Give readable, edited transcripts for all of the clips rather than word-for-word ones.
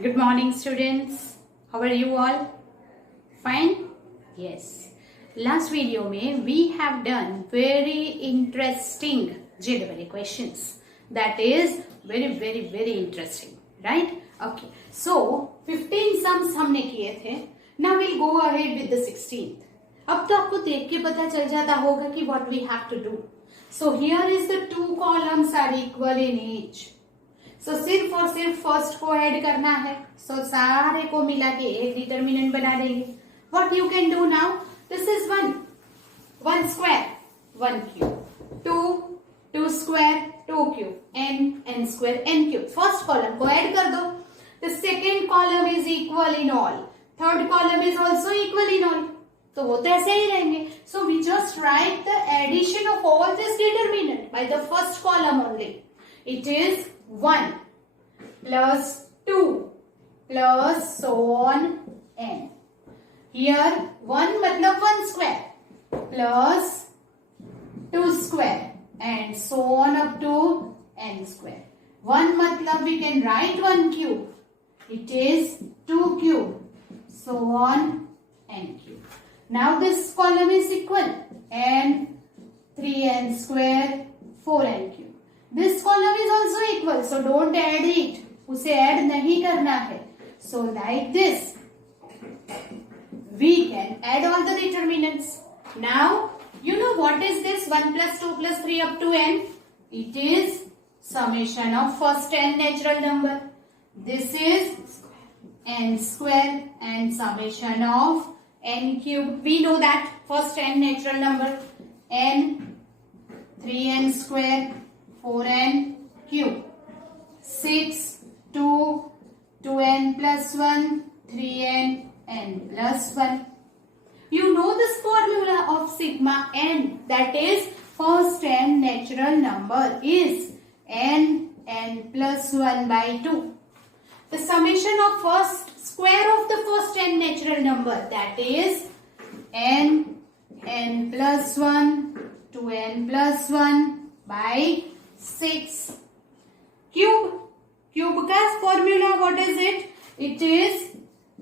Good morning, students. How are you all? Fine? Yes. Last video में we have done very interesting GWA questions. That is very interesting, right? Okay. So 15 sums हमने किए थे. Now we'll go ahead with the 16th. अब तो आपको देख के पता चल जाता होगा कि what we have to do. So here is the two columns are equal in each. So सिर्फ और सिर्फ फर्स्ट को ऐड करना है. So सारे को मिला के एक डिटर्मिनेंट बना देंगे. What you can do now? This is 1 square, 1 cube, 2 square, 2 cube, n square, n cube. First column को ऐड कर दो. The second column is equal in all. Third column is also equal in all. तो वो तो ऐसे ही रहेंगे. So we just write the addition of all this determinant by the first column only. It is 1 plus 2 plus so on n. Here 1 मतलब 1 square plus 2 square and so on up to n square. 1 मतलब we can write 1 cube. It is 2 cube. So on n cube. Now this column is equal and 3n square 4n cube. This column is also equal, so don't add it. उसे add नहीं करना है. So like this, we can add all the determinants. Now, you know what is this 1 plus 2 plus 3 up to n? It is summation of first n natural number. This is n square and summation of n cube. We know that first n natural number n 3n square 4n cube 6 2 2n plus 1 3n n plus 1. You know this formula of sigma n, that is first n natural number is n plus 1 by 2. The summation of first square of the first n natural number, that is n plus 1 to n plus 1 by 6. Cube का formula what is it? It is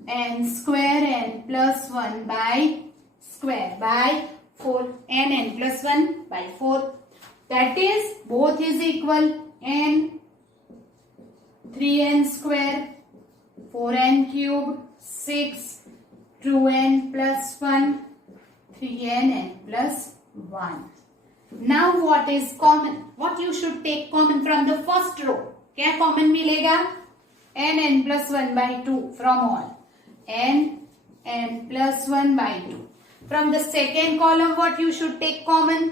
n square n plus 1 by square by 4. n plus 1 by 4. That is both is equal. n 3n square 4n cube 6 2n plus 1 3n n plus 1. Now what is common? What you should take common from the first row? क्या common मिलेगा? n plus 1 by 2 from all. n plus 1 by 2. From the second column what you should take common?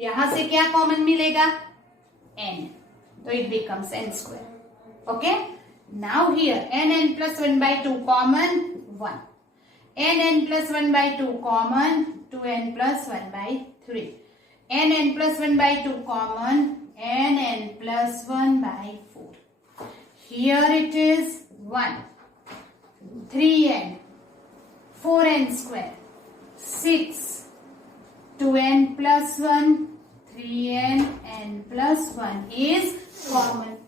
यहाँ से क्या common मिलेगा? n. So it becomes n square. Okay? Now here n plus 1 by 2 common 1. n plus 1 by 2 common 2n plus 1 by 3. n plus 1 by 2 common n plus 1 by 4. Here it is 1 3n 4n square 6 2n plus 1 3n n plus 1 is common.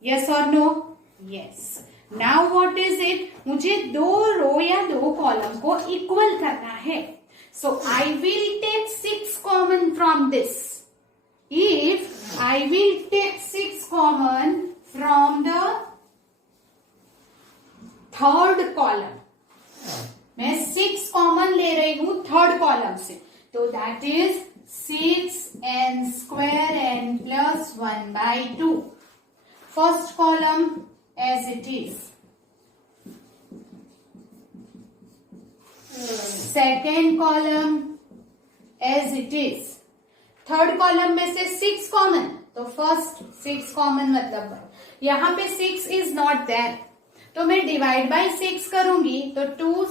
Yes or no? Yes. Now what is it? मुझे दो रो या दो column को equal करना है. So I will take 6 common from this. If I will take 6 common from the third column, मैं 6 common ले रही हूँ third column से, तो that is 6n square n plus 1 by 2. First column as it is. Second column as it is. Third column में से 6 common, तो first 6 common मतलब यहाँ पे 6 इज नॉट देयर, तो मैं डिवाइड बाय 6 करूंगी तो 2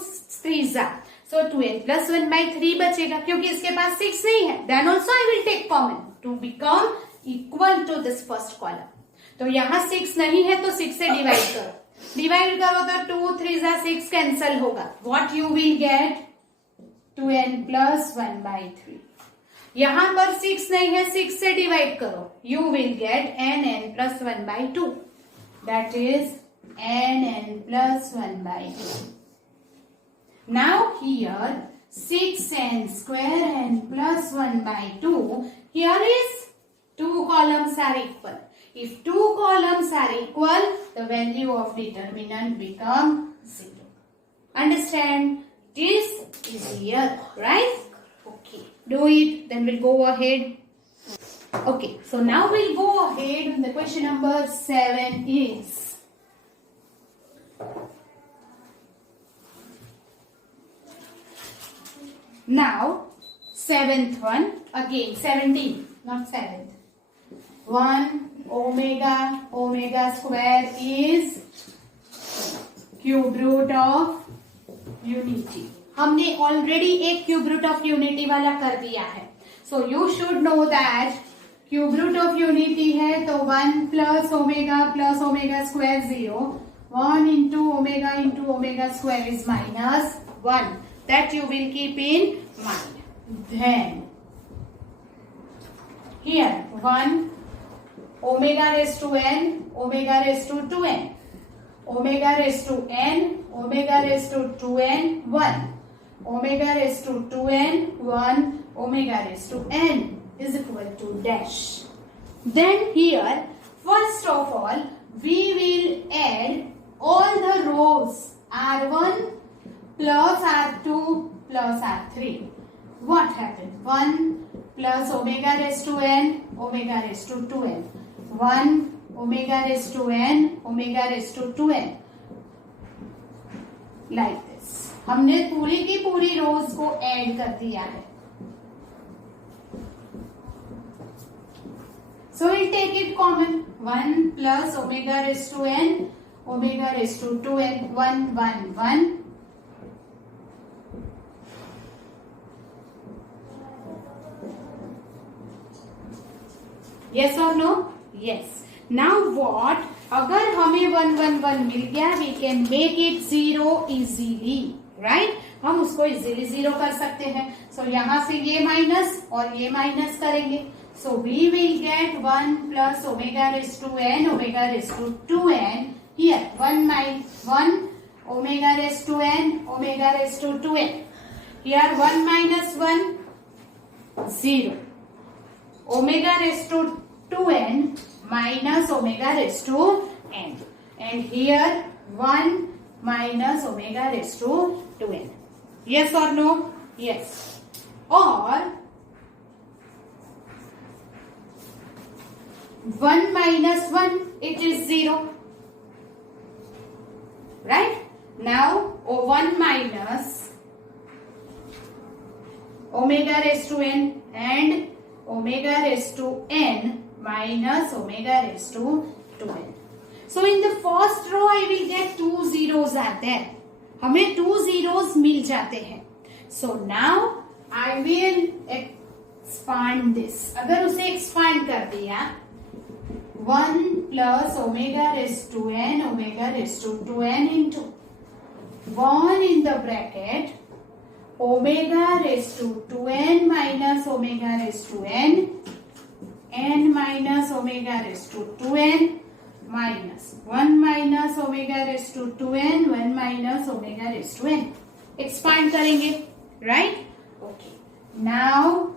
3 जा, सो 2n plus 1 by 3 बचेगा, क्योंकि इसके पास 6 नहीं है. Then also I will take common to become equal to this first column. तो यहाँ 6 नहीं है तो 6 से डिवाइड करो. डिवाइड करो तो 2 3 जा 6 कैंसल होगा. What you will get 2n plus 1 by 3. यहां पर 6 नहीं है, 6 से डिवाइड करो. You will get n plus 1 by 2. That is n plus 1 by 2. Now here 6n square n plus 1 by 2. Here is 2 columns are equal. If 2 columns are equal, the value of determinant become 0. Understand? This is here, right? Okay. Do it. Then we'll go ahead. Okay. So now we'll go ahead. And the question number 7 is. Now, 7th one. Again, 17. Not 7th. 1 omega square is cube root of unity. हमने already एक cube root of unity वाला कर दिया है. So you should know that cube root of unity है तो 1 plus omega square 0. 1 into omega square is minus 1. That you will keep in mind. Then here 1 omega raised to n, omega raised to 2n, omega raised to n, omega raised to 2n, 1, omega raised to 2n, 1, omega raised to n is equal to dash. Then here, first of all, we will add all the rows R1 plus R2 plus R3. What happened? 1 plus omega raised to n, omega raised to 2n. 1 omega raised to n, omega raised to 2n. Like this. हमने पूरी की पूरी रोज को add कर दिया है. So we'll take it common. 1 plus omega raised to n, omega raised to 2n. 1, 1, 1. Yes or no? Yes. Now what? अगर हमें 1, 1, 1 मिल गया, we can make it 0 easily, right? हम उसको easily 0 कर सकते हैं. So यहाँ से ये माइनस और ये माइनस करेंगे. So we will get 1 plus omega raised to n, omega raised to 2n. Here 1 omega raised to n, omega raised to 2n. Here 1 minus 1, 0. Omega raised to 2n minus omega raised to n. And here 1 minus omega raised to 2n. Yes or no? Yes. Or 1 minus 1, it is 0. Right? Now 1 minus omega raised to n and omega raised to n minus omega raised to 2n. So in the first row I will get 2 zeros are there. हमें 2 zeros मिल जाते हैं. So now I will expand this. अगर उसे expand कर दिया 1 plus omega raised to n, omega raised to 2n into 1 in the bracket omega raised to 2n minus omega raised to n minus omega raised to 2n minus 1 minus omega raised to 2n, 1 minus omega raised to n. Expand करेंगे, right? Okay. Now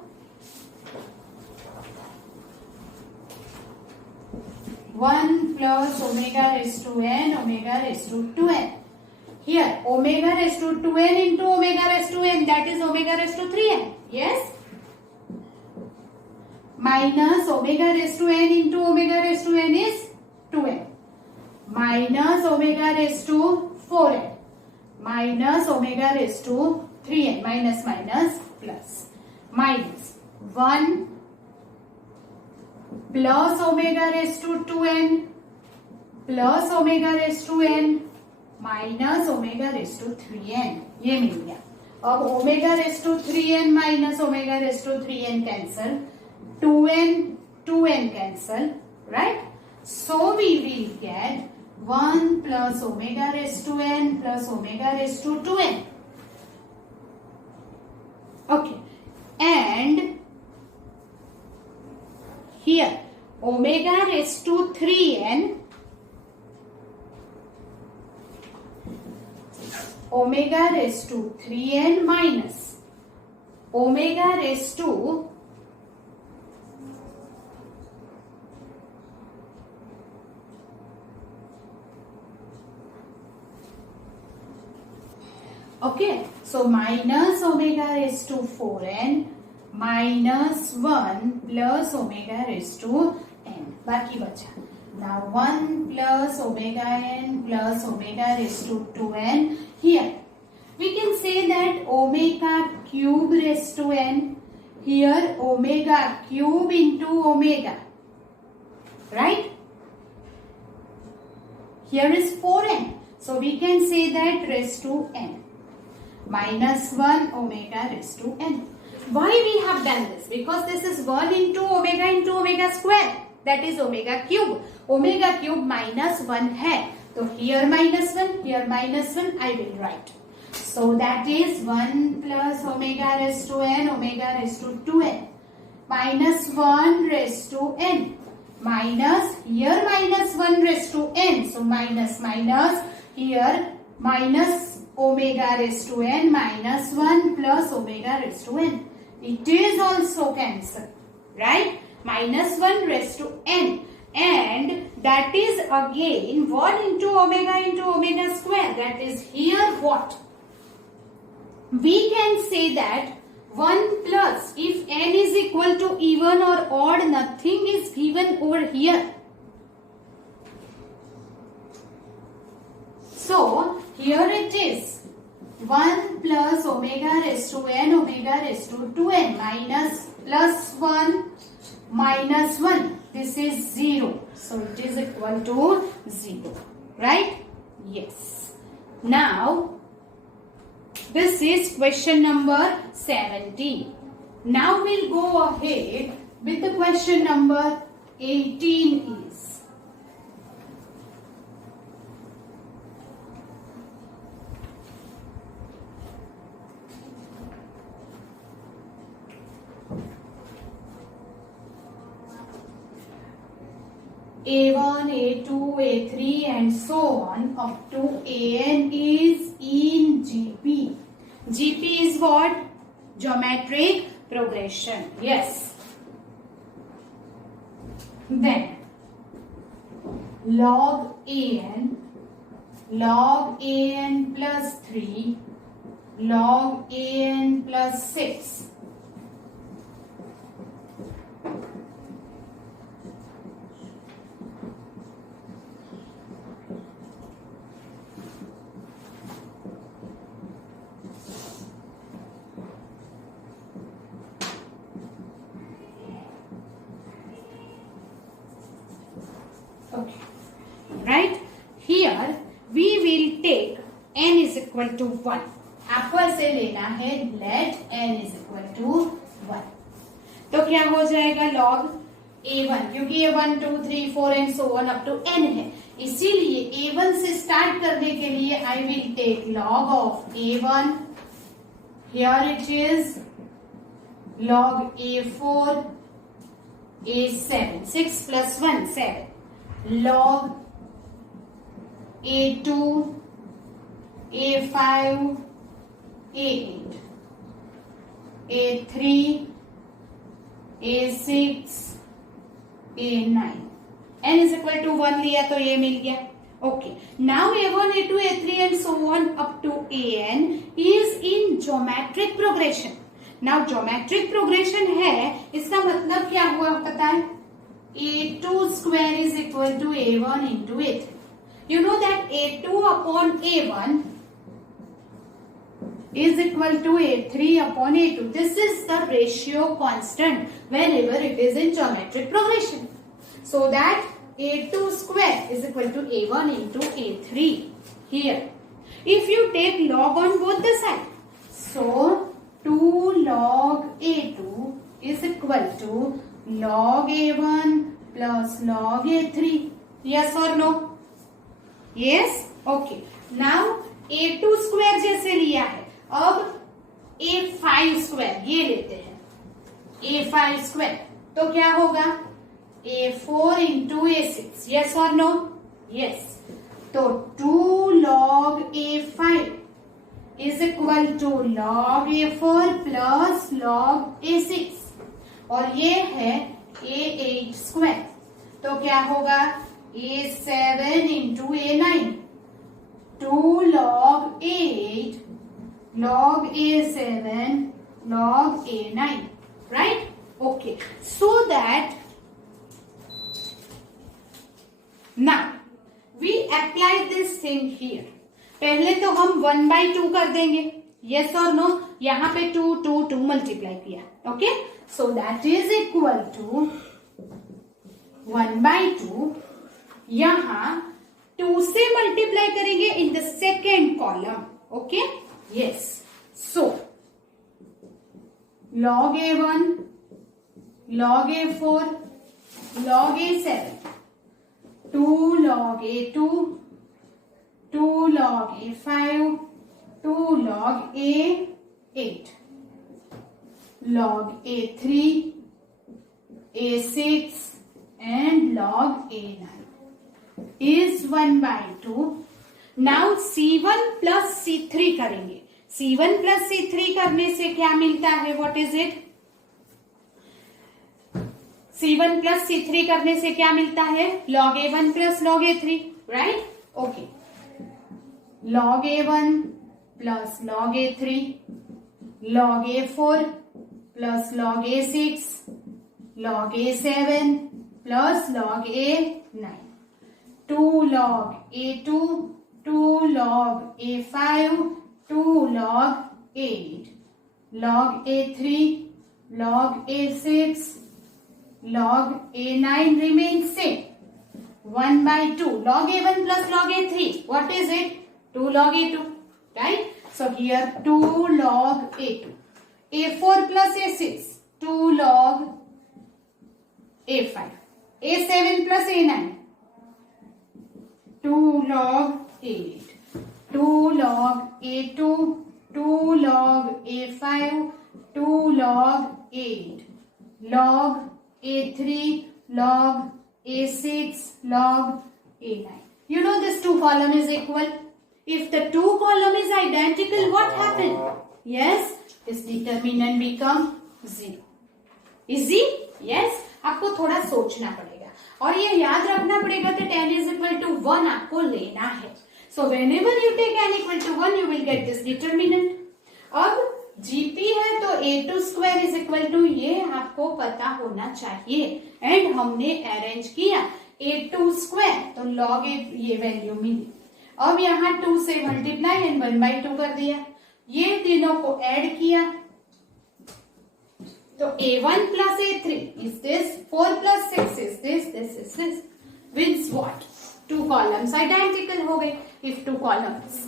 1 plus omega raised to n, omega raised to 2n. Here omega raised to 2n into omega raised to n, that is omega raised to 3n. Yes? Minus omega raised to n into omega raised to n is 2n. Minus omega raised to 4n. Minus omega raised to 3n. Minus minus plus. Minus 1 plus omega raised to 2n plus omega raised to n minus omega raised to 3n. ये मिल गया. अब omega raised to 3n minus omega raised to 3n cancel. 2n cancel, right? So we will get 1 plus omega raised to n plus omega raised to 2n. Okay. And here omega raised to 3n omega raised to 3n minus omega raised to okay, so minus omega raised to 4n minus 1 plus omega raised to n. बाकी बचा. Now 1 plus omega n plus omega raised to 2n. Here we can say that omega cube raised to n. Here omega cube into omega. Right? Here is 4n. So we can say that raised to n. Minus 1 omega raised to n. Why we have done this? Because this is 1 into omega square. That is omega cube. Omega cube minus 1 है. So here minus 1, here minus 1 I will write. So that is 1 plus omega raised to n, omega raised to 2n. Minus 1 raised to n. Minus, here minus 1 raised to n. So minus minus, here minus omega raised to n minus 1 plus omega raised to n. It is also cancelled, right? Minus 1 raised to n, and that is again 1 into omega square. That is here what? We can say that 1 plus, if n is equal to even or odd, nothing is given over here. So here it is 1 plus omega raised to n, omega raised to 2n minus plus 1 minus 1. This is 0. So it is equal to 0. Right? Yes. Now, this is question number 17. Now we'll go ahead with the question number 18 is. A1, A2, A3 and so on up to AN is in GP. GP is what? Geometric progression. Yes. Then log AN plus 3, log AN plus 6. Okay, right? Here we will take n is equal to 1. आपको ऐसे लेना है let n is equal to 1. तो क्या हो जाएगा log a1, क्योंकि ये 1, 2, 3, 4 and so on up to n है, इसीलिए a1 से स्टार्ट करने के लिए I will take log of a1. Here it is log a4, a7, 6 plus 1, 7. Log A2, A5, A8, A3, A6, A9. n is equal to 1 लिया तो ये मिल गया. Okay. Now A1, A2, A3 and so on up to AN is in geometric progression. Now geometric progression है, इसका मतलब क्या हुआ पता है? A2 square is equal to A1 into A3. You know that A2 upon A1 is equal to A3 upon A2. This is the ratio constant whenever it is in geometric progression. So that A2 square is equal to A1 into A3 here. If you take log on both the sides, so 2 log A2 is equal to log A1 plus log A3. Yes or no? Yes? Okay. Now A2 square जैसे लिया है, अब A5 square ये लेते हैं. A5 square तो क्या होगा? A4 into A6. Yes or no? Yes. तो 2 log A5 is equal to log A4 plus log A6 और ये है A8 स्क्वायर, तो क्या होगा A7 into A9, 2 log A8 log A7 log A9, right? Okay, so that now we apply this thing here. पहले तो हम 1/2 कर देंगे, yes or no? यहाँ पे 2 मल्टीप्लाई किया, okay, so that is equal to 1/2. यहाँ 2 से मल्टीप्लाई करेंगे in the second column, okay, yes. So log A1 log A4 log A7, 2 log A2, 2 log A5, 2 log A8, log A3, A6 and log A9 is 1/2. Now C1 plus C3 करेंगे. C1 plus C3 करने से क्या मिलता है? What is it? C1 plus C3 करने से क्या मिलता है? log A1 plus log A3, right? Okay. log A1 plus log A3, log A4 plus log A6, log A7 plus log A9, 2 log A2, 2 log A5, 2 log A8, log A3, log A6, log A9 remains same. 1/2. Log A1 plus log A3. What is it? 2 log A2. Right? So here 2 log A2. A4 plus A6. 2 log A5. A7 plus A9. 2 log A8. 2 log A2. 2 log A5. 2 log A8. Log A3, log A6, log A9. You know this 2 column is equal. If the 2 column is identical, what happened? Yes, this determinant become 0. Easy? Yes. आपको थोड़ा सोचना पड़ेगा और ये याद रखना पड़ेगा कि tan is equal to 1 आपको लेना है. So whenever you take n equal to 1, you will get this determinant. अब GP है तो A2 square is equal to, ये आपको पता होना चाहिए एंड हमने अरेंज किया A2 स्क्वायर तो log A ये वैल्यू मिली. अब यहाँ 2 से मल्टीप्लाई एंड 1/2 कर दिया, ये तीनों को ऐड किया तो A1 plus A3 is this, 4 plus 6 is this is this. Means what? 2 columns identical हो गए. If 2 columns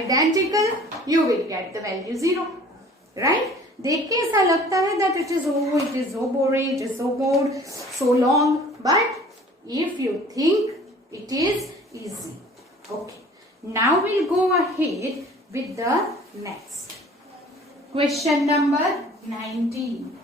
identical, you will get the value 0. Right? देख के ऐसा लगता है that it is so boring, it is so bored, so long, but if you think it is easy. Okay. Now we'll go ahead with the next. Question number 19.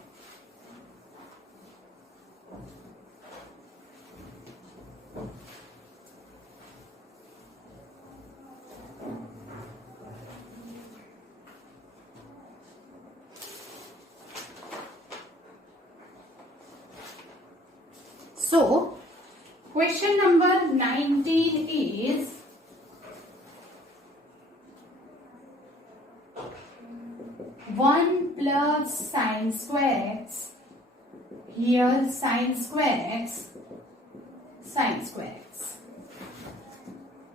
So, question number 19 is one plus sine square x. Here sine square x,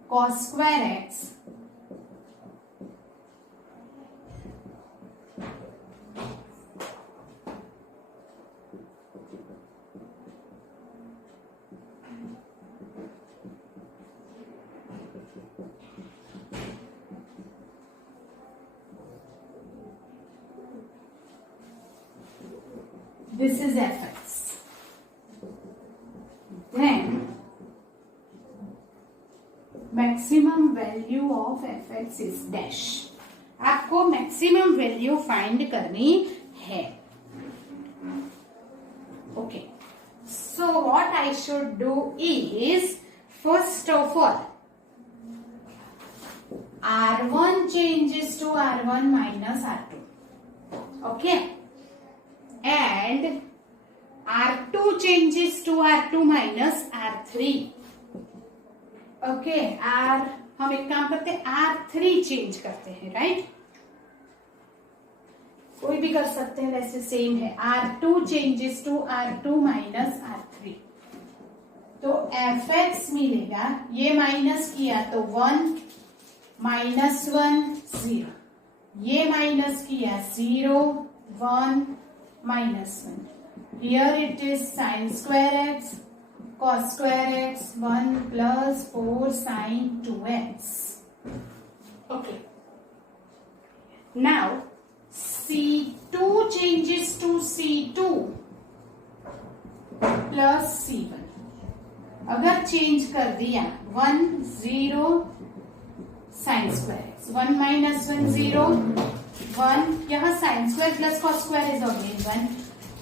cos square x, this is fx. Then maximum value of fx is dash. आपको maximum value find करनी है. Okay. So what I should do is, first of all, R1 changes to R1 minus R2. Okay. And R2 changes to R2 minus R3. Okay. हम एक काम करते हैं, R3 change करते हैं, राइट? कोई भी कर सकते हैं, वैसे सेम है. R2 changes to R2 minus R3. तो fx मिलेगा, ये माइनस किया तो 1 माइनस 1 0, ये माइनस किया 0 1 minus 1. Here it is sine square x cos square x 1 plus 4 sin 2x. Okay. Now C2 changes to C2 plus C1. अगर change कर दिया 1 0 साइन स्क्वायर एक्स 1 माइनस 1 0 1, यहाँ sine square plus cos square is again 1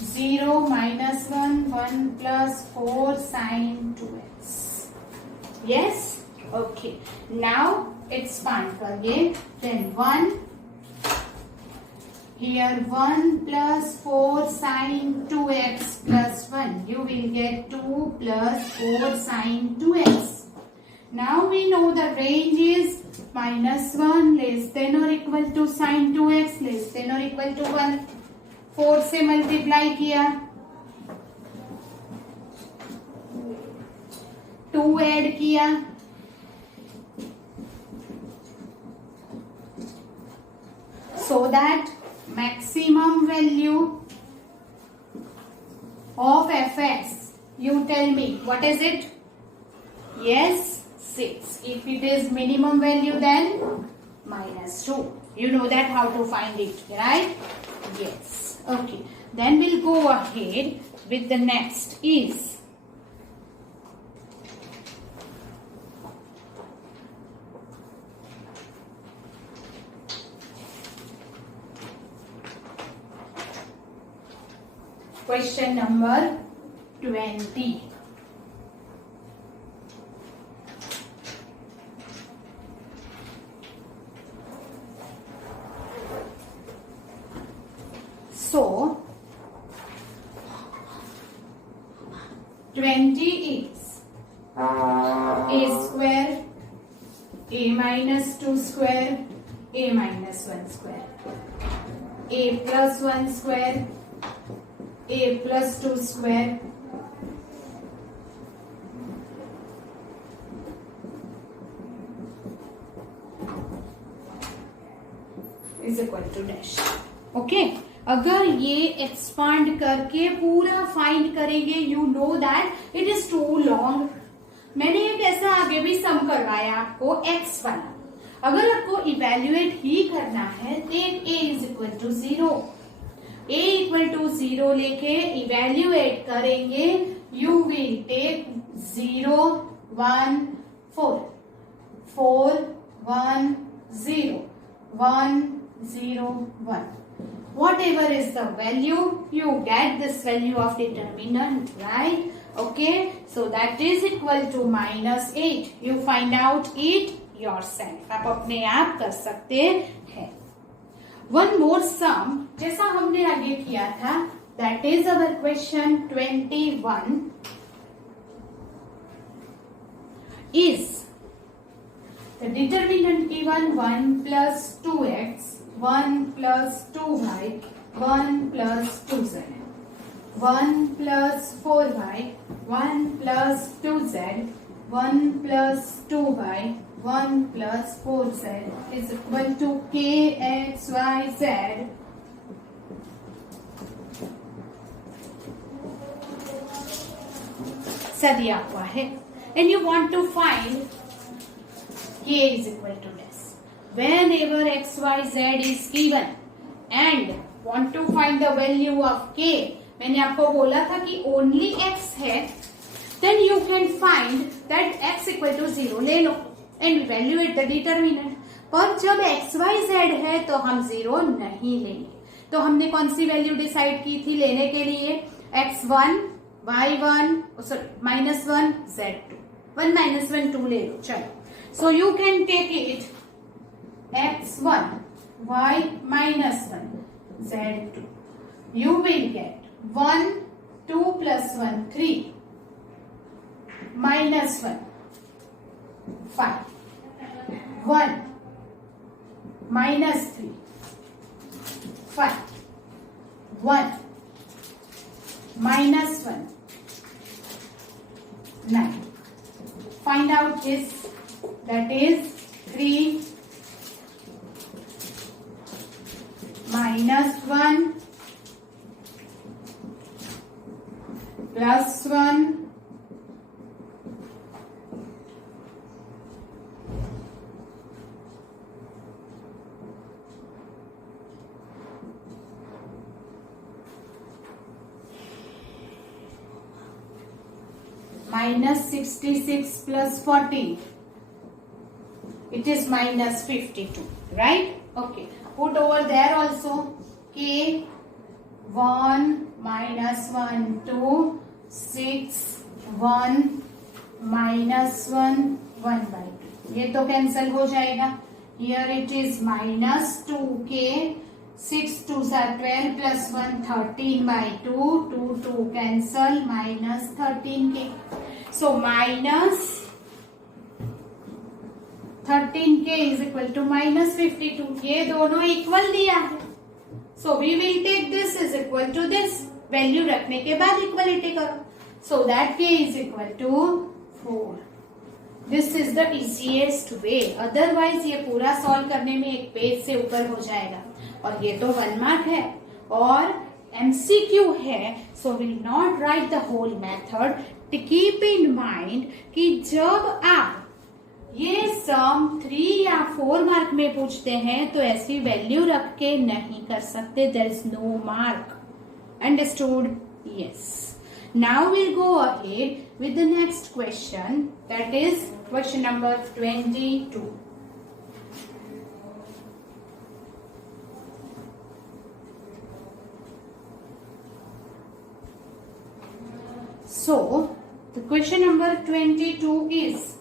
0 minus 1 1 plus 4 sin 2x. Yes? Okay. Now expand करिए. Then 1. Here 1 plus 4 sin 2x plus 1. You will get 2 plus 4 sin 2x. Now we know the range is minus 1 less than or equal to sin 2x less than or equal to 1. 4 से multiply किया, 2 add किया, so that maximum value of fx, you tell me what is it? Yes, 6. If it is minimum value, then minus 2. You know that how to find it, right? Yes. Okay, then we'll go ahead with the next is question number 20. So 20 is a square, a minus 2 square, a minus 1 square, a plus 1 square, a plus 2 square, is equal to dash. Okay. अगर ये expand करके पूरा find करेंगे, you know that it is too long. मैंने एक ऐसा आगे भी सम करवाया आपको x वाला. अगर आपको इवेल्युएट ही करना है, take a is equal to 0. a equal to 0 लेके इवेल्युएट करेंगे, you will take 0 1 4 4 1 0 1 0 1. Whatever is the value, you get this value of determinant, right? Okay, so that is equal to minus 8. You find out it yourself. आप अपने आप कर सकते हैं. One more sum, जैसा हमने आगे किया था, that is our question 21 is the determinant given 1 plus 2x 1 plus 2y 1 plus 2z 1 plus 4y 1 plus 2z 1 plus 2y 1 plus 4z is equal to kxyz. सा दिया हुआ है and you want to find k is equal to this. Whenever x, y, z is given and want to find the value of k, मैंने आपको बोला था कि only x है, then you can find that x equal to 0 ले लो and evaluate the determinant. पर जब x, y, z है तो हम 0 नहीं लेंगे. तो हमने कौन सी वैल्यू डिसाइड की थी लेने के लिए? x1 y1 -1 z2 1 -1 2 ले लो. चलो, so you can take it x1, y minus 1, z2. You will get 1, 2 plus 1, 3, minus 1, 5, 1, minus 3, 5, 1, minus 1, 9. Find out this, that is 3 minus 1 plus 1 minus 66 plus 14. It is minus 52, right? Okay. Put over there also k 1 minus 1 2 6 1 minus 1 1 by 2. ये तो cancel हो जाएगा. Here it is minus 2k 6 2s are 12 plus 1 13 by 2 2 2 cancel minus 13k. So minus 13k is equal to minus 52. ये दोनों equal दिया है. So we will take this is equal to this. Value रखने के बाद equality करो. So that k is equal to 4. This is the easiest way. Otherwise ये पूरा सॉल्व करने में एक पेज से ऊपर हो जाएगा. और ये तो 1 मार्क है और MCQ है. So we will not write the whole method. To keep in mind कि जब आप ये सम 3 या 4 मार्क में पूछते हैं तो ऐसी वैल्यू रख के नहीं कर सकते. There is no mark. Understood? Yes. Now we'll go ahead with the next question. That is question number 22. So the question number 22 is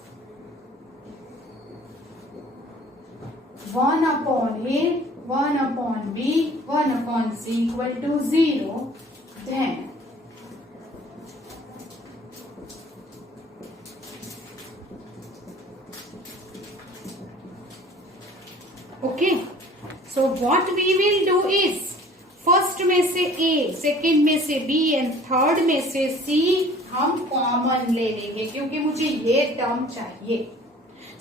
1 upon A, 1 upon B, 1 upon C equal to 0. Then okay, so what we will do is first में से A, second में से B and third में से C हम common ले लेंगे क्योंकि मुझे ये टर्म चाहिए.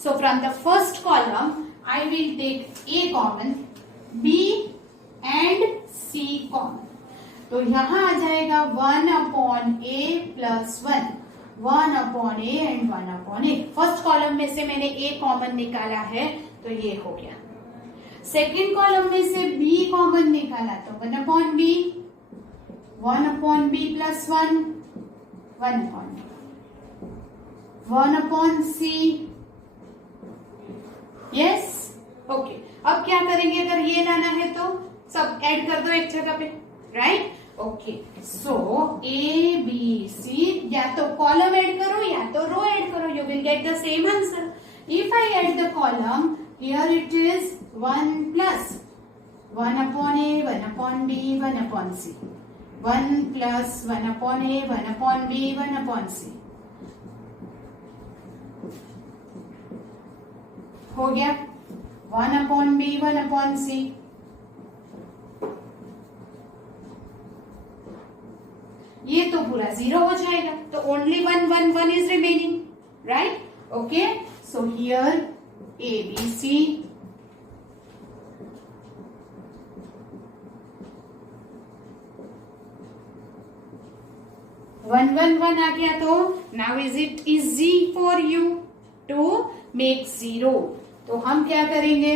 So from the first column I will take A common, B and C common. तो यहाँ आ जाएगा 1 upon A plus 1, 1 upon A and 1 upon A. First column में से मैंने A कॉमन निकाला है तो ये हो गया. सेकेंड कॉलम में से B कॉमन निकाला तो 1 upon B, 1 upon B plus 1, 1 upon B, 1 upon C. Yes? Okay. अब क्या करेंगे अगर ये लाना है तो सब ऐड कर दो एक जगह पे, right? Okay. So A B C या तो कॉलम ऐड करो या तो रो ऐड करो. You will get the same answer. If I add the column, here it is 1 plus 1 upon A, 1 upon B, 1 upon C. 1 plus 1 upon A, 1 upon B, 1 upon C. हो गया. 1 upon B, 1 upon C. ये तो पूरा 0 हो जाएगा. तो only 1 1 1 is remaining, right? Okay. So here A B C. 1 1 1 आ गया. तो now is it easy for you to make 0? तो हम क्या करेंगे?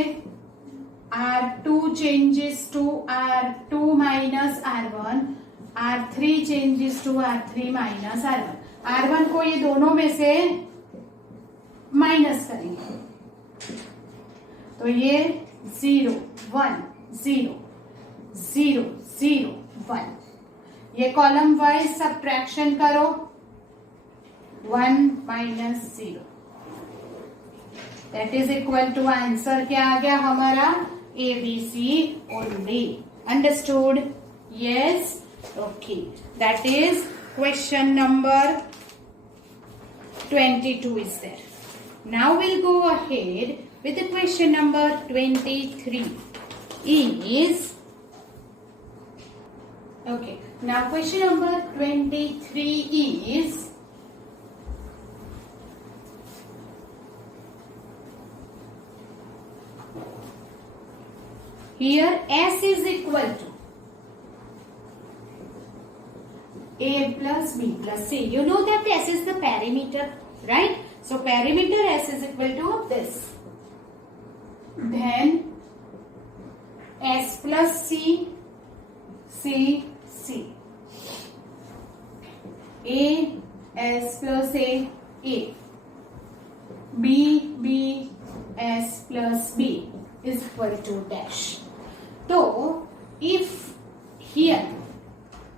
R2 changes to R2 minus R1, R3 changes to R3 minus R1. R1 को ये दोनों में से माइनस करेंगे तो ये 0 1 0 0 0 1. ये कॉलम वाइज सब्ट्रैक्शन करो. 1 minus 0. That is equal to answer क्या आ गया हमारा ABC only. Understood? Yes. Okay, that is question number 22 is there. Now we'll go ahead with the question number 23 is okay. Now question number 23 is here S is equal to A plus B plus C. You know that S is the perimeter, right? So perimeter S is equal to this. Then S plus C, C, C. A, S plus A, A. B, B, S plus B is equal to dash. So if here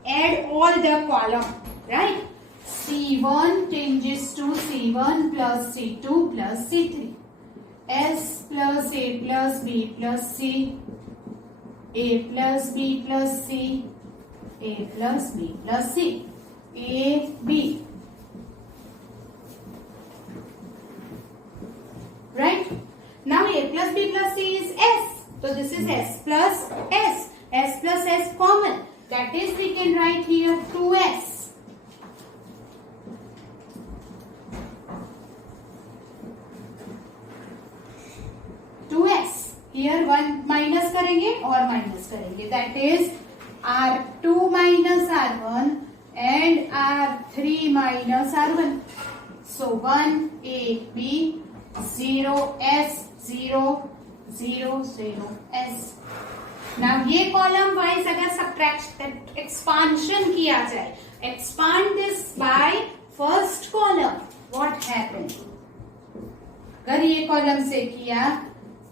add all the column, right? C1 changes to C1 plus C2 plus C3. S plus A plus B plus C. A plus B plus C. A plus B plus C. A, B. Right? Now A plus B plus C is S. So this is S plus S. S plus S common. That is, we can write here 2S. 2S. Here 1 minus करेंगे और minus करेंगे. That is R2 minus R1 and R3 minus R1. So 1 A B 0 S 0 0 0 S. Now ये column wise अगर subtraction expansion किया जाए, expand this by first column, what happen? अगर ये column से किया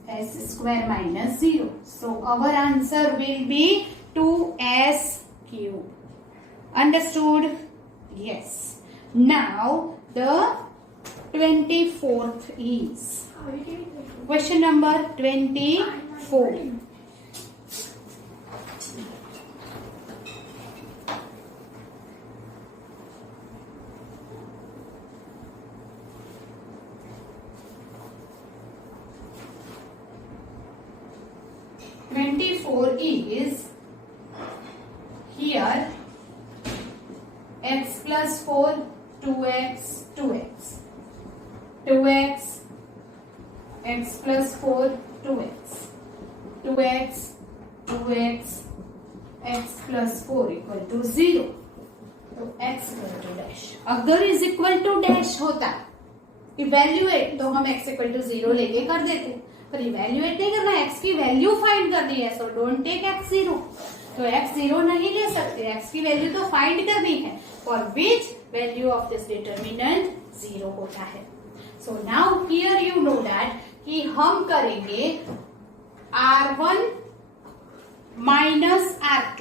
S square minus 0. So our answer will be 2S cube. Understood? Yes. Now the 24th is question number 24. Is here x plus 4 2x 2x 2x x plus 4 2x 2x 2x x plus 4 equal to 0. तो x equal to dash. अगर is equal to dash होता evaluate तो हम x equal to 0 लेके कर देते, पर evaluate नहीं करना, x की वैल्यू फाइंड करनी है. So don't take x 0. तो x 0 नहीं ले सकते, x की वैल्यू तो फाइंड करनी है, for which value of this determinant 0 होता है. So now here you know that कि हम करेंगे R1 माइनस R2,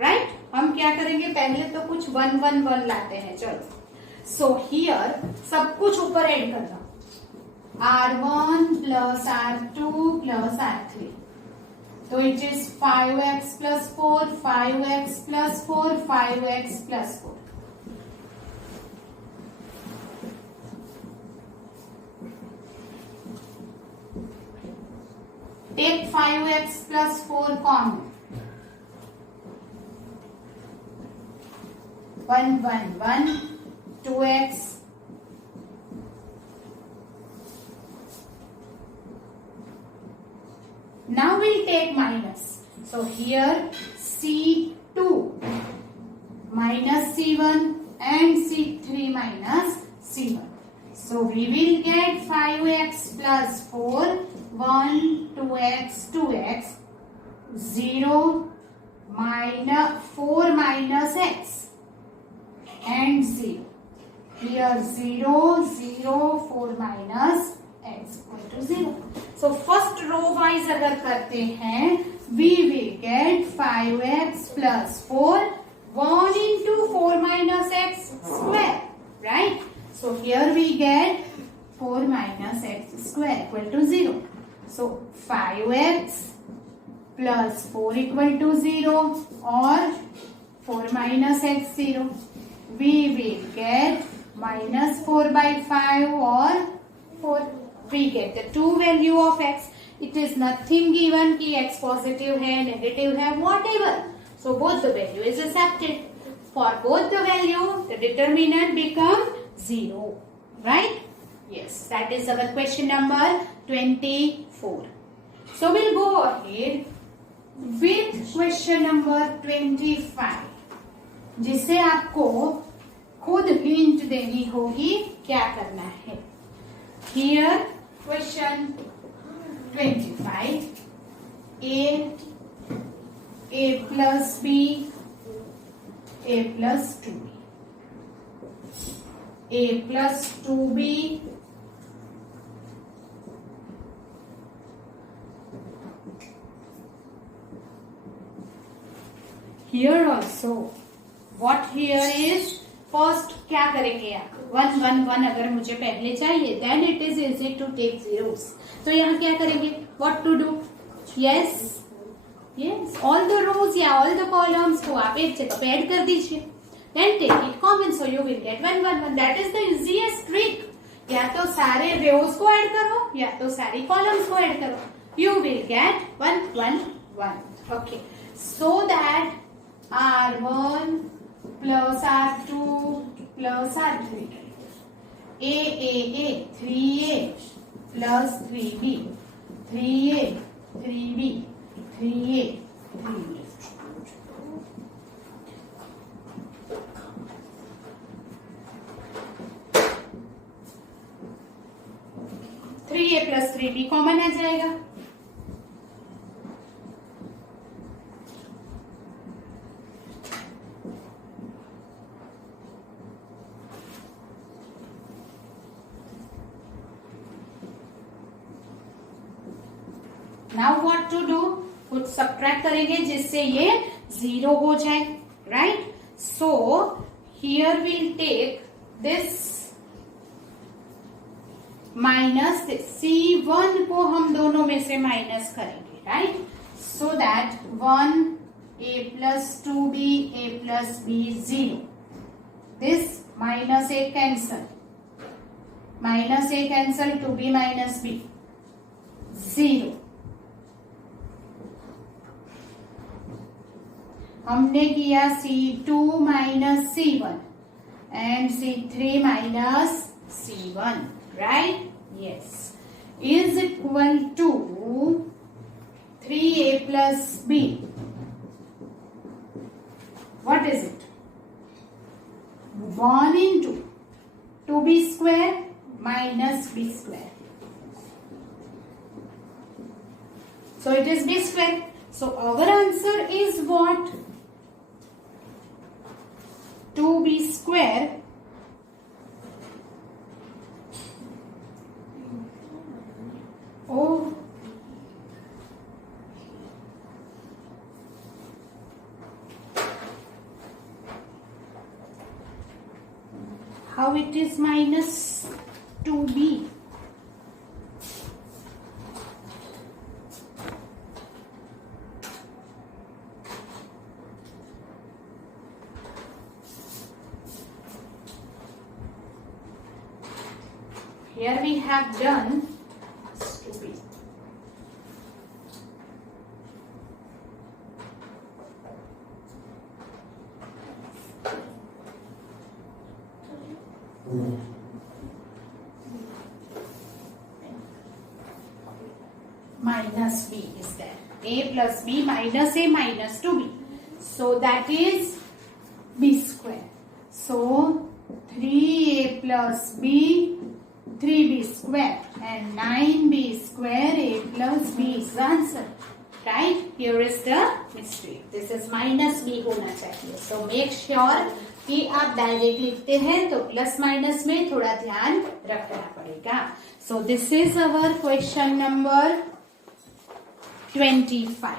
राइट? हम क्या करेंगे, पहले तो कुछ 1 1 1 लाते हैं. चलो, सो हियर सब कुछ ऊपर ऐड करना, R1 plus R2 plus R3. So it is 5x plus 4, 5x plus 4, 5x plus 4. Take 5x plus 4 common. 1 1 1 2x. Now we'll take minus. So here C2 minus C1 and C3 minus C1. So we will get 5x plus 4, 1, 2x, 2x, 0, minus 4 minus x and 0. Here 0, 0, 4 minus x equal to 0. So first row wise अगर करते हैं, we will get 5x plus 4, 1 into 4 minus x square, right? So here we get 4 minus x square equal to 0. So 5x plus 4 equal to 0 or 4 minus x 0. We will get minus 4 by 5 or 4. We get the two value of x. It is nothing given कि x positive है, negative है, whatever. So both the value is accepted. For both the value, the determinant become 0. Right? Yes, that is our question number 24. So we'll go ahead with question number 25. जिसे आपको खुद hint देनी होगी क्या करना है. Here question 25. A plus B, A plus 2B. A plus 2B here also. What here is first क्या करेंगे आप 1 1 1 अगर मुझे पहले चाहिए then it is easy to take zeros. तो यहाँ क्या करेंगे what to do? Yes all the rows या all the columns को आप एक जगह पे ऐड कर दीजिए then take it common so you will get 1 1 1. that is the easiest trick. या तो सारे rows को ऐड करो या तो सारी columns को ऐड करो. You will get 1 1 1. Okay, so that R1 plus R2 plus R3. A 3A plus 3B 3A 3B 3A 3B. Three A plus 3B common आ जाएगा. Now what to do? कुछ subtract करेंगे जिससे ये 0 हो जाए. Right? So here we'll take this minus this. C1 को हम दोनों में से माइनस करेंगे. Right? So that 1 A plus 2B A plus B 0. This minus A cancel. Minus A cancel 2B minus B 0. हमने किया C2 minus C1 and C3 minus C1, right? Yes. Is equal to 3A plus B. What is it? 1 into 2B square minus B square. So it is B square. So our answer is what? 2B square oh how it is minus 2B. Here we have done stupid. Minus B is there. A plus B minus A minus 2B. So that is B square. So 3A plus B 3B square and 9B square A plus B is the answer. Right? Here is the mistake. This is minus B होना चाहिए. So make sure कि आप direct लिखते हैं तो plus minus में थोड़ा ध्यान रखना पड़ेगा. So this is our question number 25.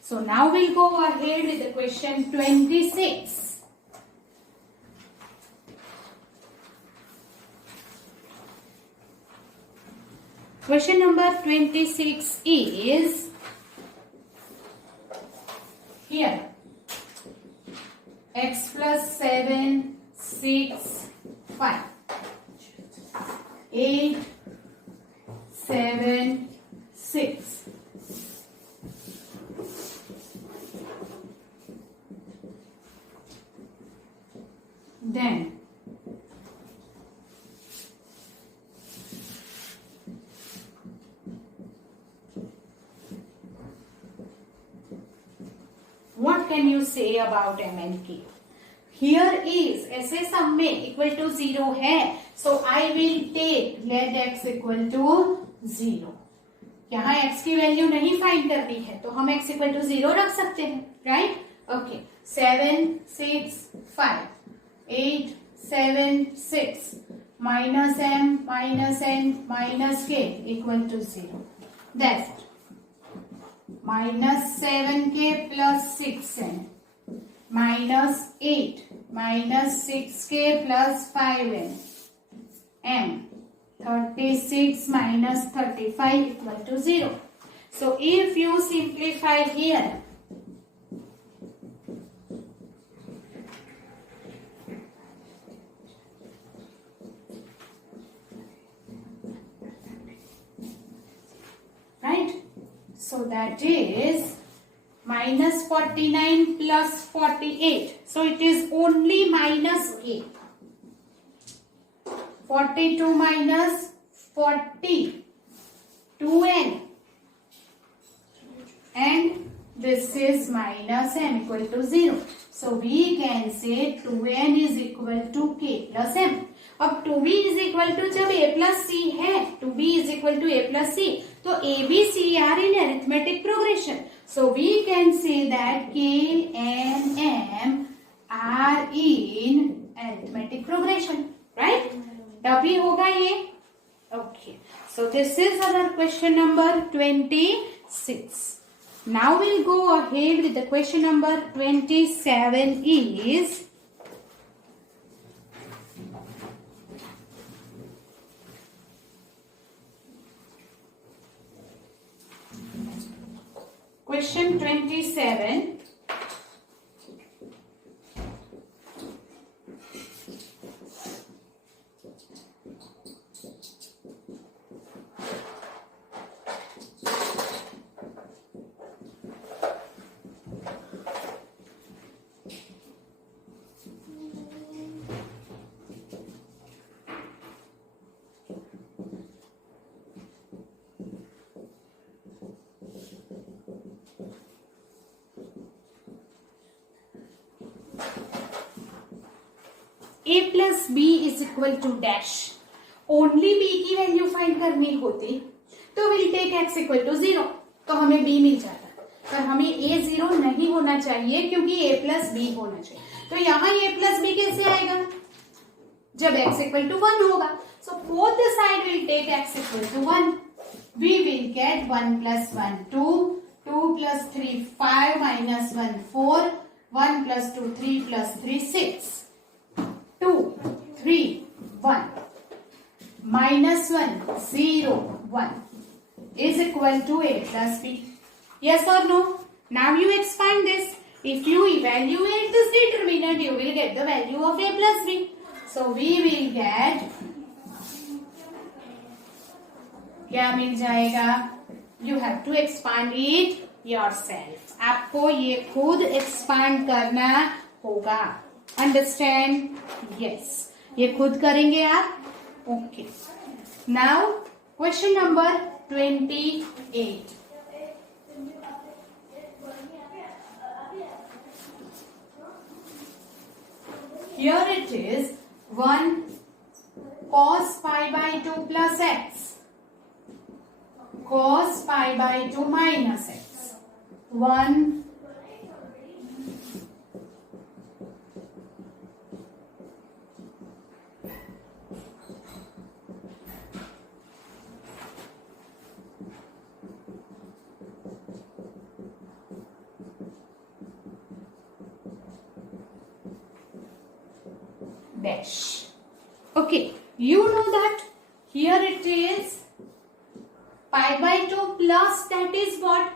So now we'll go ahead with the question 26. Question number 26 is here. X plus 7, 6, 5. 8, 7, 6. Then what can you say about M and K? Here is ऐसे सब में equal to 0 है, so I will take let x equal to 0. यहाँ x की value नहीं find करनी है तो हम x equal to 0 रख सकते हैं, right? Okay, 7, 6, 5, 8, 7, 6 minus m minus n minus k equal to 0. That's minus 7k plus 6n minus 8 minus 6k plus 5n m 36 minus 35 equal to 0. So if you simplify here, right? So that is minus 49 plus 48. So it is only minus k. 42 minus 40, 2n. And this is minus m equal to 0. So we can say 2n is equal to k plus m. अब 2b is equal to जब a plus c है, 2b is equal to a plus c, तो a, b, c are in arithmetic progression. So we can say that k and m are in arithmetic progression, right? तभी होगा ये. Okay. So this is our question number 26. Now we'll go ahead with the question number 27 is question 27. a plus b is equal to dash. Only b की value find करनी होती तो will take x equal to 0, तो हमें b मिल जाता. पर हमें a 0 नहीं होना चाहिए क्योंकि a प्लस b होना चाहिए. तो यहाँ a प्लस b कैसे आएगा? जब x इक्वल टू 1 होगा. So both side will take x equal to 1. We will get 1 plus 1 2, 2 plus 3 5 minus 1 4, 1 plus 2 3 plus 3 6, 2 3 1 minus 1 0 1 is equal to a plus b. Yes or no? Now you expand this. If you evaluate this determinant, you will get the value of a plus b. So we will get, क्या मिल जाएगा? You have to expand it yourself. आपको ये खुद expand करना होगा. Understand? Yes. ये खुद करेंगे आप. Okay. Now question number 28. Here it is 1 cos pi by 2 plus x, cos pi by 2 minus x, 1 dash. Okay, you know that here it is pi by 2 plus that is what,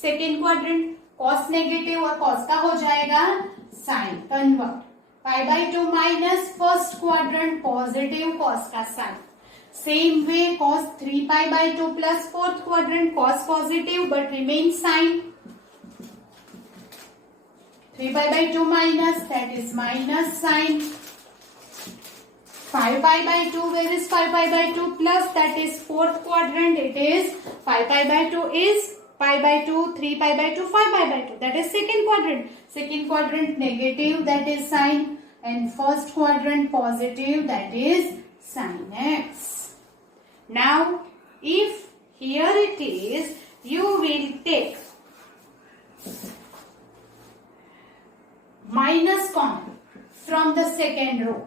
second quadrant, cos negative और cos का हो जाएगा sine, convert. Pi by 2 minus first quadrant positive cos का sine. Same way cos 3 pi by 2 plus fourth quadrant cos positive but remains sine. 3 pi by 2 minus, that is minus sine. 5 pi by 2, where is 5 pi by 2 plus, that is fourth quadrant, it is 5 pi by 2 is pi by 2, 3 pi by 2, 5 pi by 2, that is second quadrant. Second quadrant negative, that is sine, and first quadrant positive, that is sin x. Now, if here it is, you will take minus common from the second row.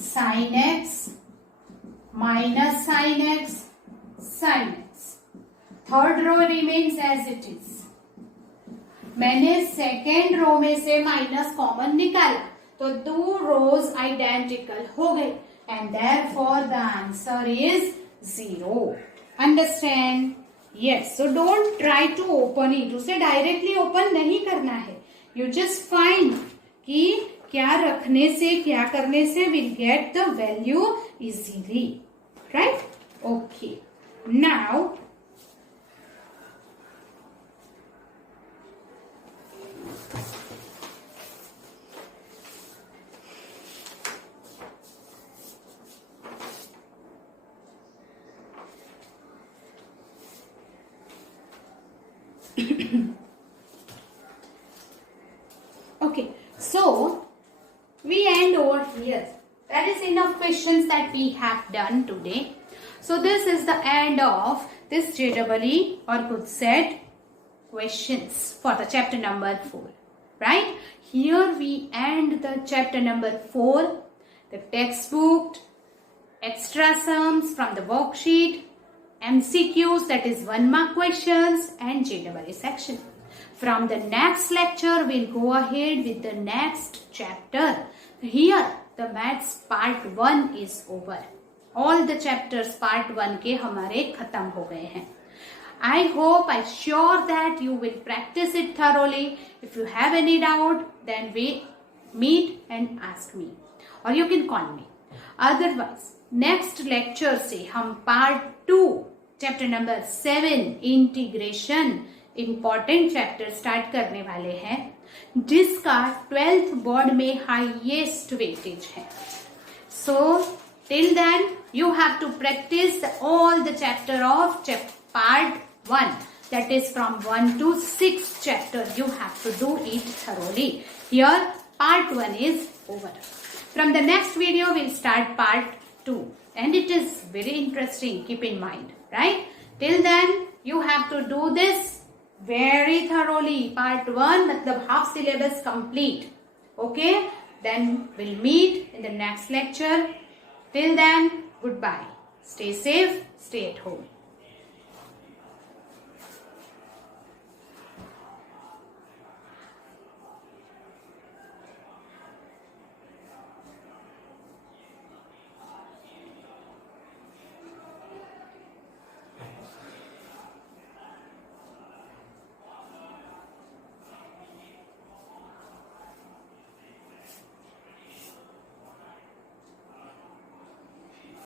Sin x minus sin x, sin x. Third row remains as it is. मैंने second row में से minus common निकाला तो 2 रोज identical हो गए. And therefore the answer is 0. Understand? Yes. So don't try to open it. उसे directly open नहीं करना है. You just find कि क्या रखने से क्या करने से will get the value easily. Right? Okay. Now okay, so we end over here. That is enough questions that we have done today. So this is the end of this JEE or good set questions for the chapter number 4. Right? Here we end the chapter number 4. The textbook, extra sums from the worksheet, MCQs, that is 1 mark questions, and JEE section. From the next lecture, we'll go ahead with the next chapter. Here, the maths part 1 is over. All the chapters part 1 के हमारे खत्म हो गए हैं. I hope, I'm sure that you will practice it thoroughly. If you have any doubt, then we meet and ask me. Or you can call me. Otherwise, next lecture से हम part 2, chapter number 7, integration, important chapter start करने वाले हैं, जिसका 12th board में highest weightage है. So, till then, you have to practice all the chapter of part 1. That is from 1 to 6 chapter. You have to do it thoroughly. Here, part 1 is over. From the next video, we'll start part 2. And it is very interesting, keep in mind. Right? Till then, you have to do this very thoroughly. Part 1, matlab half syllabus complete. Okay? Then we'll meet in the next lecture. Till then, goodbye. Stay safe, stay at home.